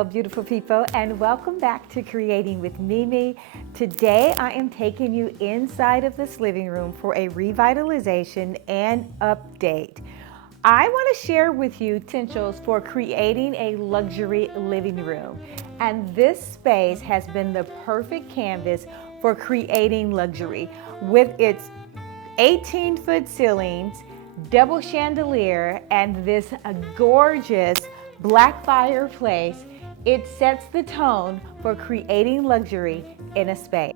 Hello, beautiful people, and welcome back to Creating with Mimi. Today, I am taking you inside of this living room for a revitalization and update. I want to share with you essentials for creating a luxury living room. And this space has been the perfect canvas for creating luxury with its 18-foot ceilings, double chandelier, and this gorgeous black fireplace. It sets the tone for creating luxury in a space.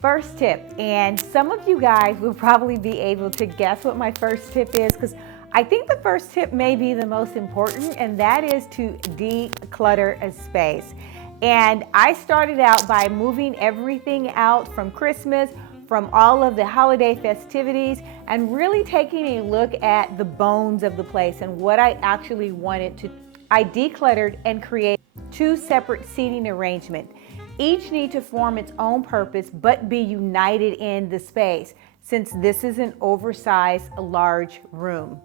First tip, and some of you guys will probably be able to guess what my first tip is, because I think the first tip may be the most important, and that is to declutter a space. And I started out by moving everything out from Christmas, from all of the holiday festivities, and really taking a look at the bones of the place and what I actually wanted to. I decluttered and created two separate seating arrangements. Each need to form its own purpose but be united in the space, since this is an oversized large room.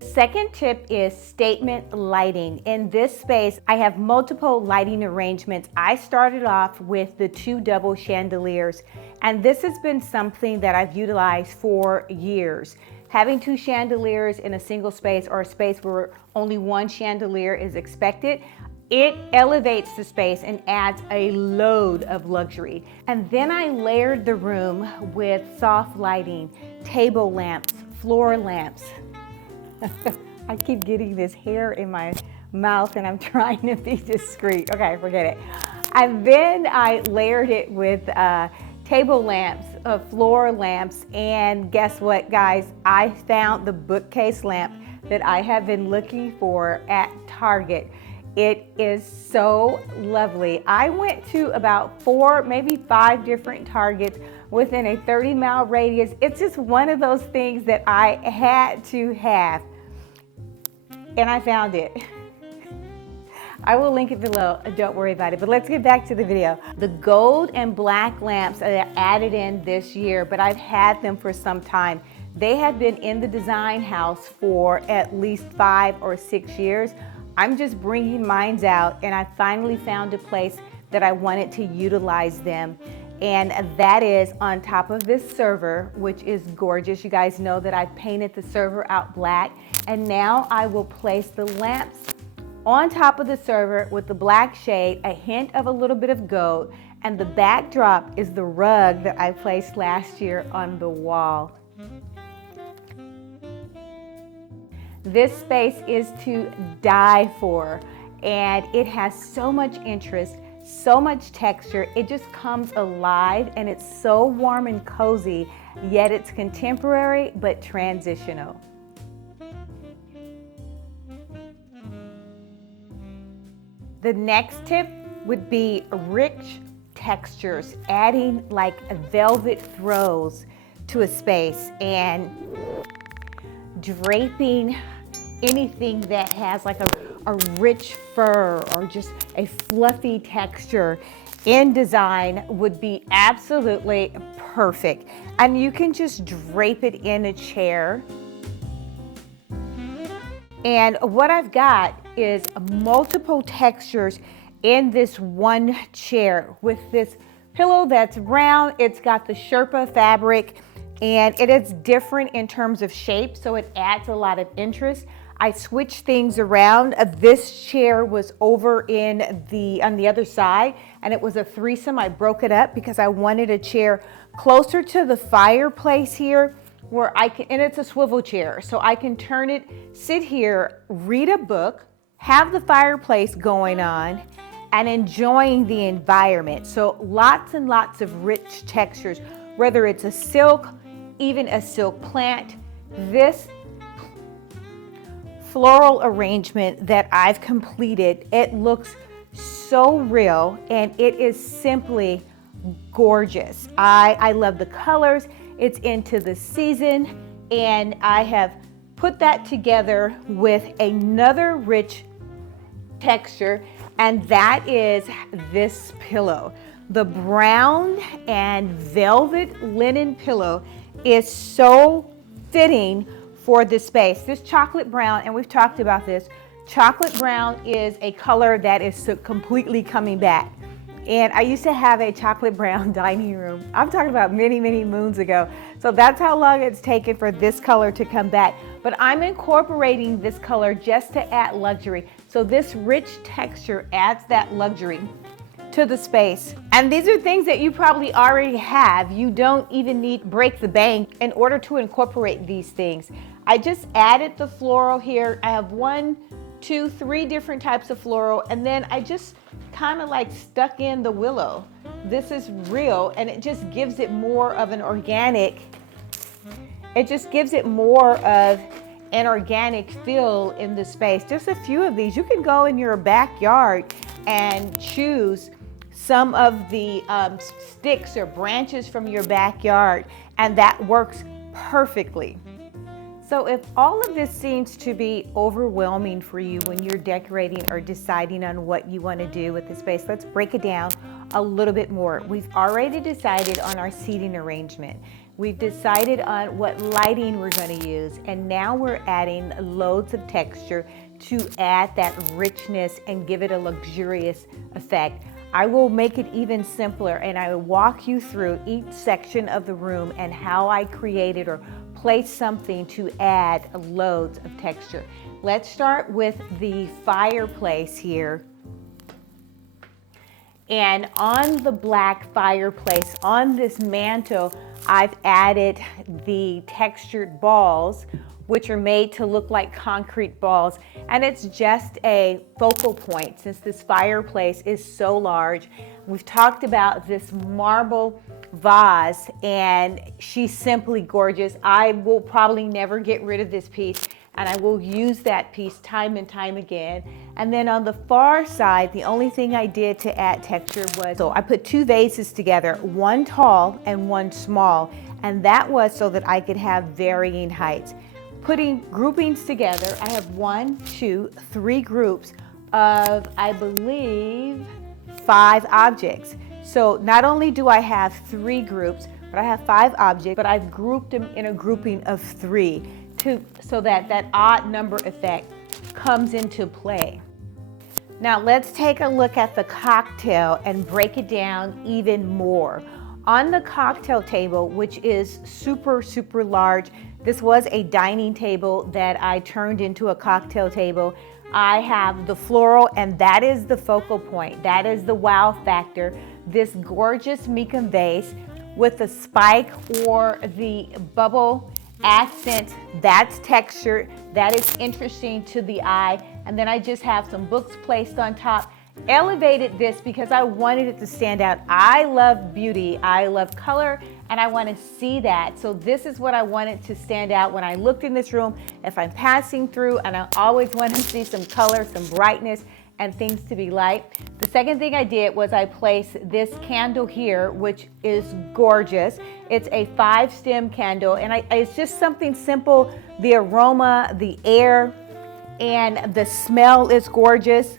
Second tip is statement lighting. In this space, I have multiple lighting arrangements. I started off with the two double chandeliers, and this has been something that I've utilized for years. Having two chandeliers in a single space, or a space where only one chandelier is expected, it elevates the space and adds a load of luxury. And then I layered the room with soft lighting, table lamps, floor lamps. I keep getting this hair in my mouth and I'm trying to be discreet. Okay, forget it. And then I layered it with table lamps, floor lamps, and guess what, guys? I found the bookcase lamp that I have been looking for at Target. It is so lovely. I went to about 4, maybe 5 different Targets within a 30-mile radius. It's just one of those things that I had to have. And I found it. I will link it below, don't worry about it. But let's get back to the video. The gold and black lamps are added in this year, but I've had them for some time. They have been in the design house for at least 5 or 6 years. I'm just bringing mine out, and I finally found a place that I wanted to utilize them. And that is on top of this server, which is gorgeous. You guys know that I painted the server out black, and now I will place the lamps on top of the server with the black shade, a hint of a little bit of gold, and the backdrop is the rug that I placed last year on the wall. This space is to die for, and it has so much interest, so much texture. It just comes alive, and it's so warm and cozy, yet it's contemporary but transitional. The next tip would be rich textures, adding like velvet throws to a space and draping anything that has like a rich fur or just a fluffy texture in design would be absolutely perfect. And you can just drape it in a chair. And what I've got is multiple textures in this one chair with this pillow that's round. It's got the Sherpa fabric, and it is different in terms of shape, so it adds a lot of interest. I switched things around. This chair was over on the other side, and it was a threesome. I broke it up because I wanted a chair closer to the fireplace here, where I can, and it's a swivel chair, so I can turn it, sit here, read a book, have the fireplace going on, and enjoying the environment. So lots and lots of rich textures, whether it's a silk, even a silk plant. This floral arrangement that I've completed, it looks so real, and it is simply gorgeous. I love the colors. It's into the season, and I have put that together with another rich texture, and that is this pillow. The brown and velvet linen pillow is so fitting for this space. This chocolate brown, and we've talked about this, chocolate brown is a color that is completely coming back. And I used to have a chocolate brown dining room. I'm talking about many, many moons ago. So that's how long it's taken for this color to come back. But I'm incorporating this color just to add luxury. So this rich texture adds that luxury to the space. And these are things that you probably already have. You don't even need to break the bank in order to incorporate these things. I just added the floral here. I have 1, 2, 3 different types of floral, and then I just kind of like stuck in the willow. This is real, and it just gives it more of an organic, feel in the space. Just a few of these. You can go in your backyard and choose some of the sticks or branches from your backyard, and that works perfectly. So if all of this seems to be overwhelming for you when you're decorating or deciding on what you want to do with the space, let's break it down a little bit more. We've already decided on our seating arrangement. We've decided on what lighting we're going to use, and now we're adding loads of texture to add that richness and give it a luxurious effect. I will make it even simpler, and I will walk you through each section of the room and how I created or place something to add loads of texture. Let's start with the fireplace here. And on the black fireplace, on this mantle, I've added the textured balls, which are made to look like concrete balls. And it's just a focal point since this fireplace is so large. We've talked about this marble vase, and she's simply gorgeous. I will probably never get rid of this piece, and I will use that piece time and time again. And then on the far side, the only thing I did to add texture was, so I put 2 vases together, one tall and one small, and that was so that I could have varying heights. Putting groupings together, I have 1, 2, 3 groups of, I believe, 5 objects. So not only do I have 3 groups, but I have 5 objects, but I've grouped them in a grouping of 3 so that that odd number effect comes into play. Now let's take a look at the cocktail and break it down even more. On the cocktail table, which is super, super large, this was a dining table that I turned into a cocktail table. I have the floral, and that is the focal point. That is the wow factor. This gorgeous Mecum vase with the spike or the bubble accent, that's texture, that is interesting to the eye. And then I just have some books placed on top. Elevated this because I wanted it to stand out. I love beauty, I love color, and I want to see that. So this is what I wanted to stand out when I looked in this room. If I'm passing through, and I always want to see some color, some brightness, and things to be light. The second thing I did was I placed this candle here, which is gorgeous. It's a 5-stem candle, and it's just something simple. The aroma, the air, and the smell is gorgeous.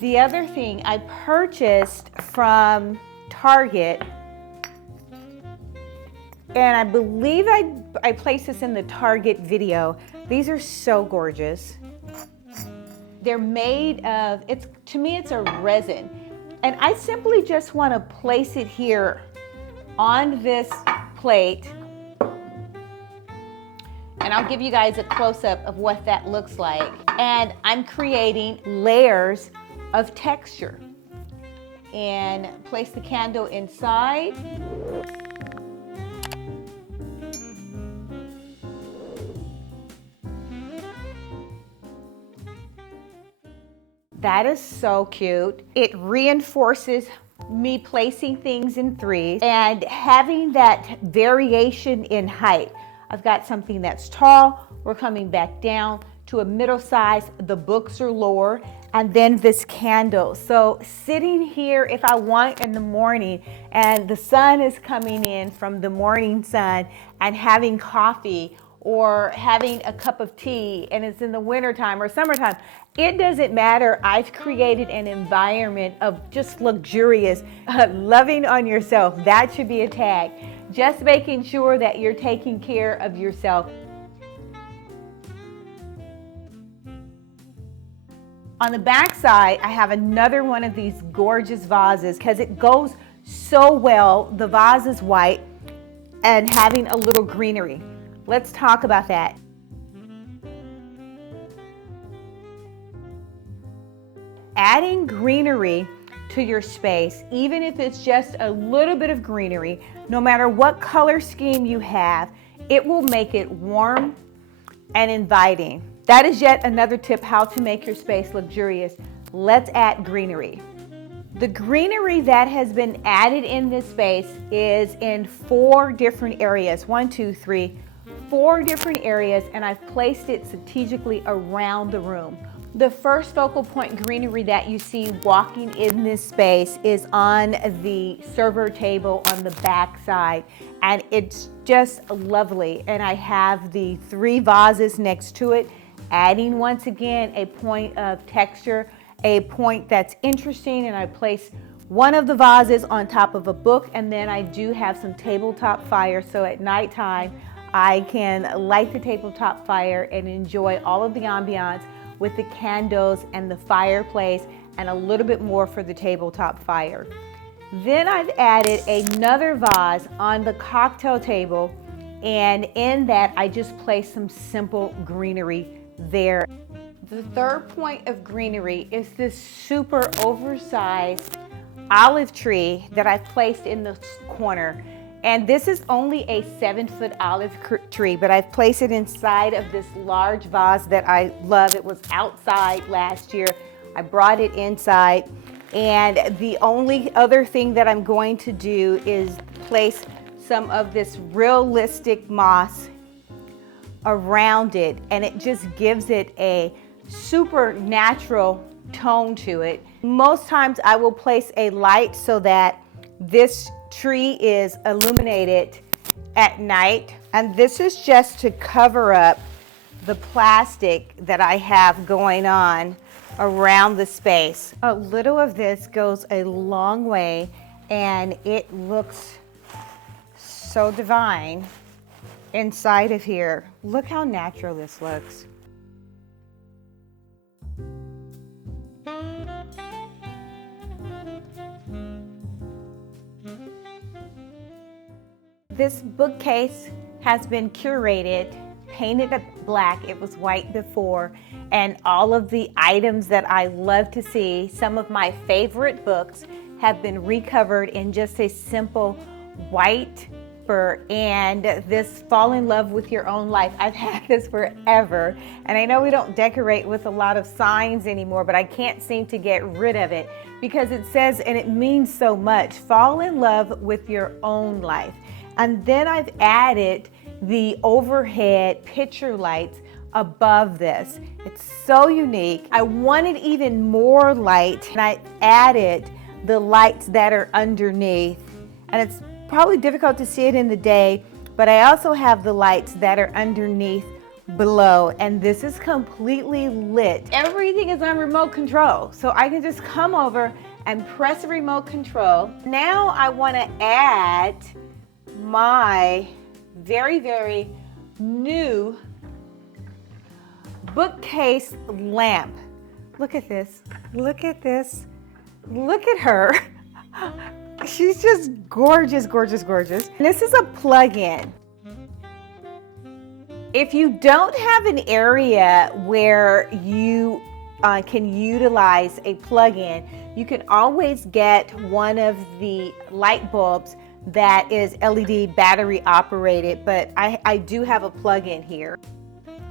The other thing I purchased from Target, and I believe I placed this in the Target video. These are so gorgeous. They're made of, to me it's a resin. And I simply just want to place it here on this plate. And I'll give you guys a close-up of what that looks like. And I'm creating layers of texture. And place the candle inside. That is so cute. It reinforces me placing things in 3s and having that variation in height. I've got something that's tall, we're coming back down to a middle size, the books are lower, and then this candle. So sitting here, if I want in the morning and the sun is coming in from the morning sun and having coffee, or having a cup of tea and it's in the wintertime or summertime. It doesn't matter. I've created an environment of just luxurious, loving on yourself. That should be a tag. Just making sure that you're taking care of yourself. On the back side, I have another one of these gorgeous vases because it goes so well. The vase is white and having a little greenery. Let's talk about that. Adding greenery to your space, even if it's just a little bit of greenery, no matter what color scheme you have, it will make it warm and inviting. That is yet another tip how to make your space luxurious. Let's add greenery. The greenery that has been added in this space is in 4 different areas. 1, 2, 3, 4 different areas, and I've placed it strategically around the room. The first focal point greenery that you see walking in this space is on the server table on the back side, and it's just lovely. And I have the 3 vases next to it, adding once again a point of texture, a point that's interesting. And I place one of the vases on top of a book, and then I do have some tabletop fire, so at nighttime I can light the tabletop fire and enjoy all of the ambiance with the candles and the fireplace and a little bit more for the tabletop fire. Then I've added another vase on the cocktail table, and in that I just placed some simple greenery there. The third point of greenery is this super oversized olive tree that I've placed in the corner. And this is only a 7-foot olive tree, but I've placed it inside of this large vase that I love. It was outside last year. I brought it inside. And the only other thing that I'm going to do is place some of this realistic moss around it. And it just gives it a supernatural tone to it. Most times I will place a light so that this tree is illuminated at night, and this is just to cover up the plastic that I have going on around the space. A little of this goes a long way, and it looks so divine inside of here. Look how natural this looks. This bookcase has been curated, painted black. It was white before, and all of the items that I love to see, some of my favorite books, have been recovered in just a simple white fur. And this Fall in Love with Your Own Life, I've had this forever, and I know we don't decorate with a lot of signs anymore, but I can't seem to get rid of it because it says, and it means so much, fall in love with your own life. And then I've added the overhead picture lights above this. It's so unique. I wanted even more light, and I added the lights that are underneath. And it's probably difficult to see it in the day, but I also have the lights that are underneath below, and this is completely lit. Everything is on remote control, so I can just come over and press the remote control. Now I want to add my very, very new bookcase lamp. Look at this. Look at this. Look at her. She's just gorgeous, gorgeous, gorgeous. And this is a plug-in. If you don't have an area where you can utilize a plug-in, you can always get one of the light bulbs that is LED battery operated, but I do have a plug-in here.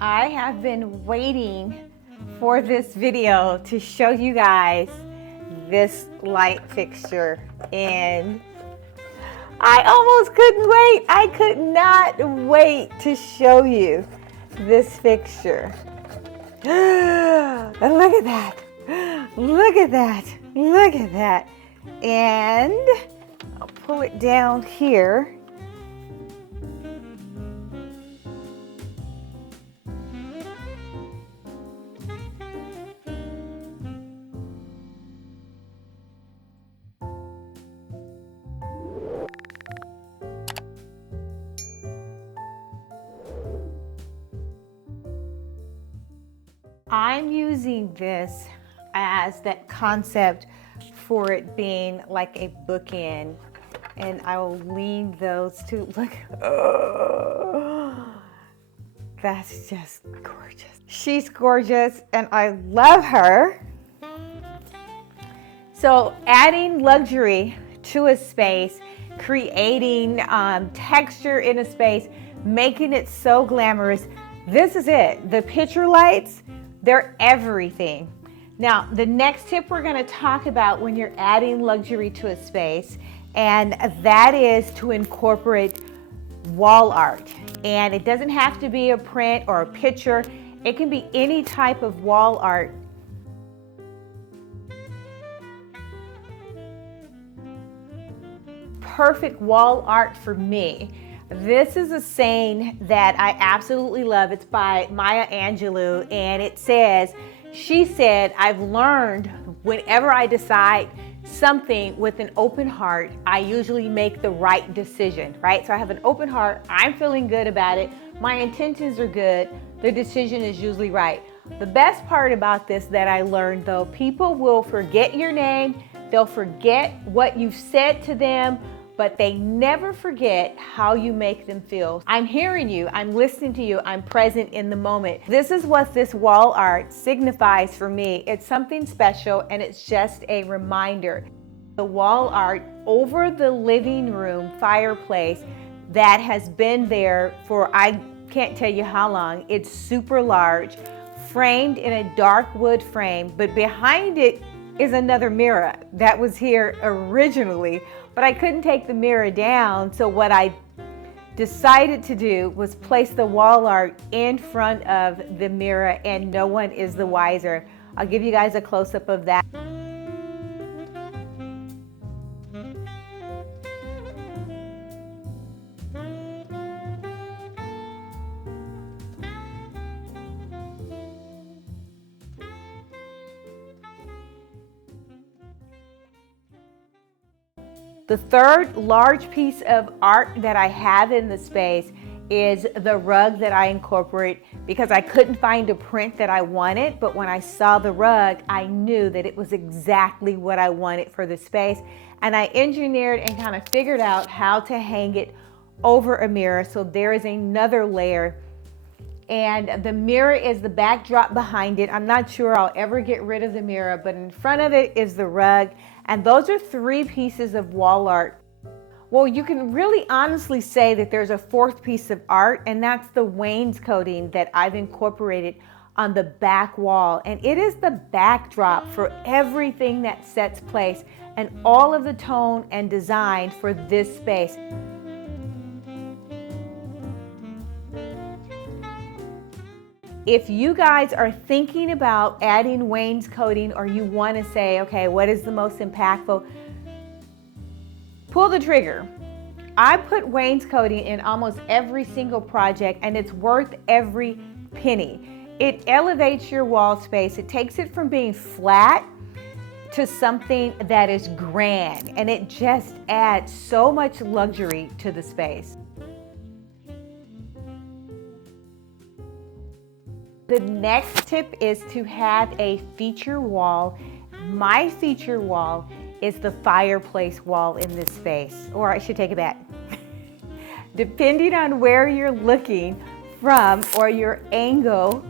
I have been waiting for this video to show you guys this light fixture, and I almost couldn't wait. I could not wait to show you this fixture. Look at that. Look at that. Look at that. And I'll pull it down here. I'm using this as that concept for it being like a bookend, and I will lean those two. Look, oh, that's just gorgeous. She's gorgeous and I love her. So adding luxury to a space, creating texture in a space, making it so glamorous. This is it. The picture lights, they're everything. Now, the next tip we're going to talk about when you're adding luxury to a space, and that is to incorporate wall art. And it doesn't have to be a print or a picture. It can be any type of wall art. Perfect wall art for me. This is a saying that I absolutely love. It's by Maya Angelou, and it says, she said, I've learned whenever I decide something with an open heart, I usually make the right decision, right? So I have an open heart, I'm feeling good about it, my intentions are good, the decision is usually right. The best part about this that I learned though, people will forget your name, they'll forget what you've said to them, but they never forget how you make them feel. I'm hearing you, I'm listening to you, I'm present in the moment. This is what this wall art signifies for me. It's something special and it's just a reminder. The wall art over the living room fireplace that has been there for I can't tell you how long. It's super large, framed in a dark wood frame, but behind it is another mirror that was here originally, but I couldn't take the mirror down. So what I decided to do was place the wall art in front of the mirror, and no one is the wiser. I'll give you guys a close-up of that. The third large piece of art that I have in the space is the rug that I incorporate because I couldn't find a print that I wanted, but when I saw the rug, I knew that it was exactly what I wanted for the space. And I engineered and kind of figured out how to hang it over a mirror. So there is another layer. And the mirror is the backdrop behind it. I'm not sure I'll ever get rid of the mirror, but in front of it is the rug. And those are three pieces of wall art. Well, you can really honestly say that there's a fourth piece of art, and that's the wainscoting that I've incorporated on the back wall. And it is the backdrop for everything that sets place and all of the tone and design for this space. If you guys are thinking about adding wainscoting, or you want to say, okay, what is the most impactful? Pull the trigger. I put wainscoting in almost every single project, and it's worth every penny. It elevates your wall space. It takes it from being flat to something that is grand, and it just adds so much luxury to the space. The next tip is to have a feature wall. My feature wall is the fireplace wall in this space, or I should take it back. Depending on where you're looking from or your angle,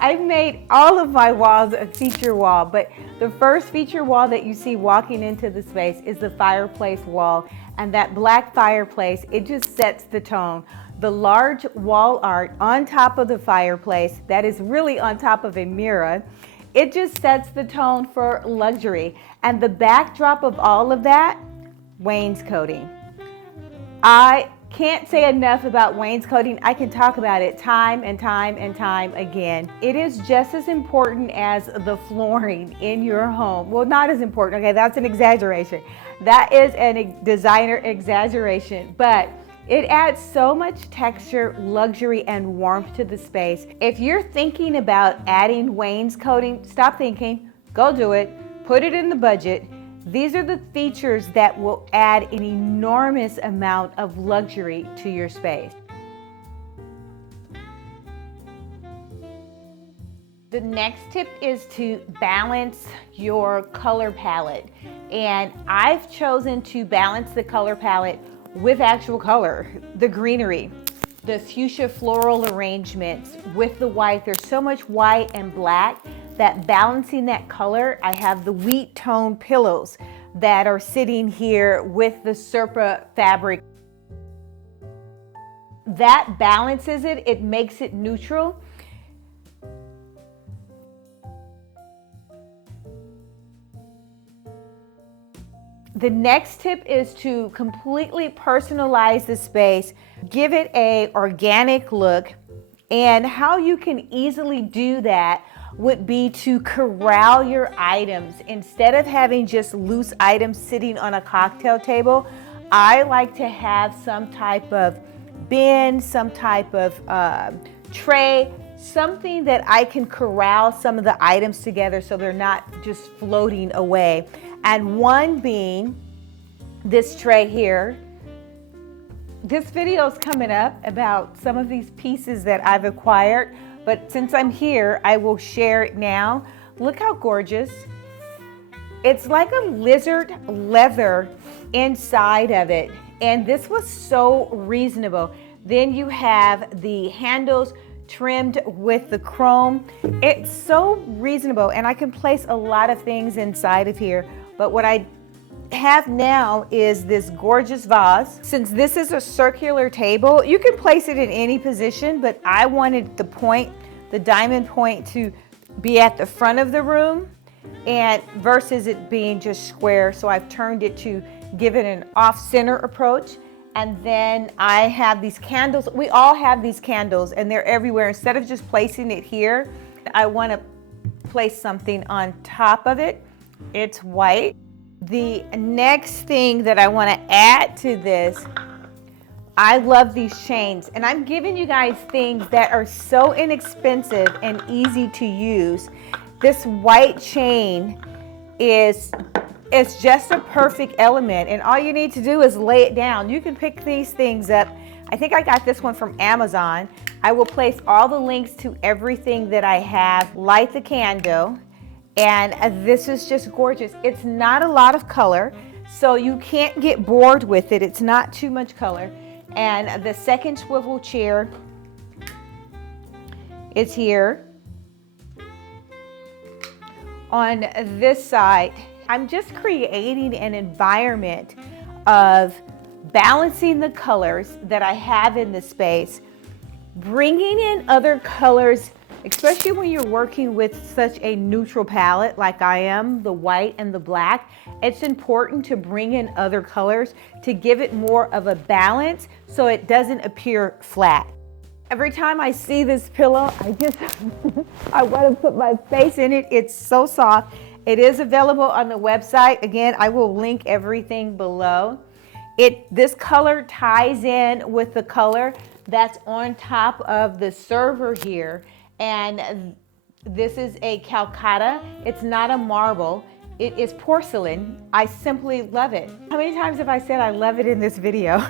I've made all of my walls a feature wall, but the first feature wall that you see walking into the space is the fireplace wall, and that black fireplace, it just sets the tone. The large wall art on top of the fireplace that is really on top of a mirror, it just sets the tone for luxury. And the backdrop of all of that, wainscoting. I can't say enough about wainscoting. I can talk about it time and time and time again. It is just as important as the flooring in your home. Well, not as important, okay, that's an exaggeration. That is a designer exaggeration, but it adds so much texture, luxury, and warmth to the space. If you're thinking about adding wainscoting, stop thinking, go do it, put it in the budget. These are the features that will add an enormous amount of luxury to your space. The next tip is to balance your color palette. And I've chosen to balance the color palette with actual color, the greenery, the fuchsia floral arrangements with the white. There's so much white and black that balancing that color, I have the wheat tone pillows that are sitting here with the Serpa fabric. That balances it, it makes it neutral. The next tip is to completely personalize the space, give it an organic look, and how you can easily do that would be to corral your items. Instead of having just loose items sitting on a cocktail table, I like to have some type of bin, some type of tray, something that I can corral some of the items together so they're not just floating away. And one being this tray here. This video is coming up about some of these pieces that I've acquired, but since I'm here, I will share it now. Look how gorgeous. It's like a lizard leather inside of it, and this was so reasonable. Then you have the handles trimmed with the chrome. It's so reasonable, and I can place a lot of things inside of here, but what I have now is this gorgeous vase. Since this is a circular table, you can place it in any position, but I wanted the point, the diamond point, to be at the front of the room and versus it being just square. So I've turned it to give it an off-center approach. And then I have these candles. We all have these candles and they're everywhere. Instead of just placing it here, I want to place something on top of it. It's white. The next thing that I want to add to this, I love these chains, and I'm giving you guys things that are so inexpensive and easy to use. This white chain is just a perfect element, and all you need to do is lay it down. You can pick these things up. I think I got this one from Amazon. I will place all the links to everything that I have. Light the candle. And this is just gorgeous. It's not a lot of color, so you can't get bored with it. It's not too much color. And the second swivel chair is here. On this side, I'm just creating an environment of balancing the colors that I have in the space, bringing in other colors, especially when you're working with such a neutral palette like I am, the white and the black. It's important to bring in other colors to give it more of a balance so it doesn't appear flat. Every time I see this pillow, I want to put my face in it. It's so soft. It is available on the website. Again, I will link everything below. This color ties in with the color that's on top of the server here. And this is a Calcutta. It's not a marble. It is porcelain. I simply love it. How many times have I said I love it in this video?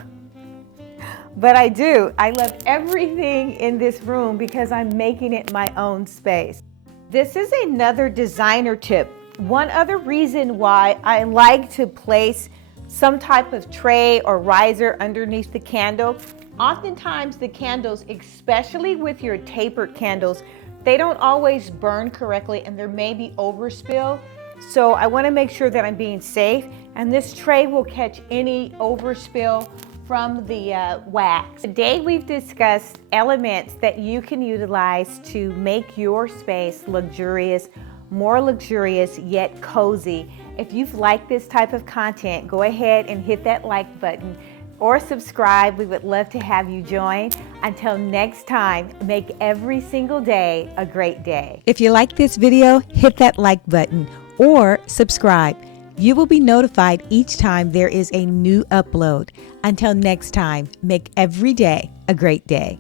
But I do. I love everything in this room because I'm making it my own space. This is another designer tip. One other reason why I like to place some type of tray or riser underneath the candle. Oftentimes the candles, especially with your tapered candles, they don't always burn correctly and there may be overspill. So I want to make sure that I'm being safe, and this tray will catch any overspill from the wax. Today we've discussed elements that you can utilize to make your space luxurious, more luxurious yet cozy. If you've liked this type of content, go ahead and hit that like button or subscribe. We would love to have you join. Until next time, make every single day a great day. If you like this video, hit that like button or subscribe. You will be notified each time there is a new upload. Until next time, make every day a great day.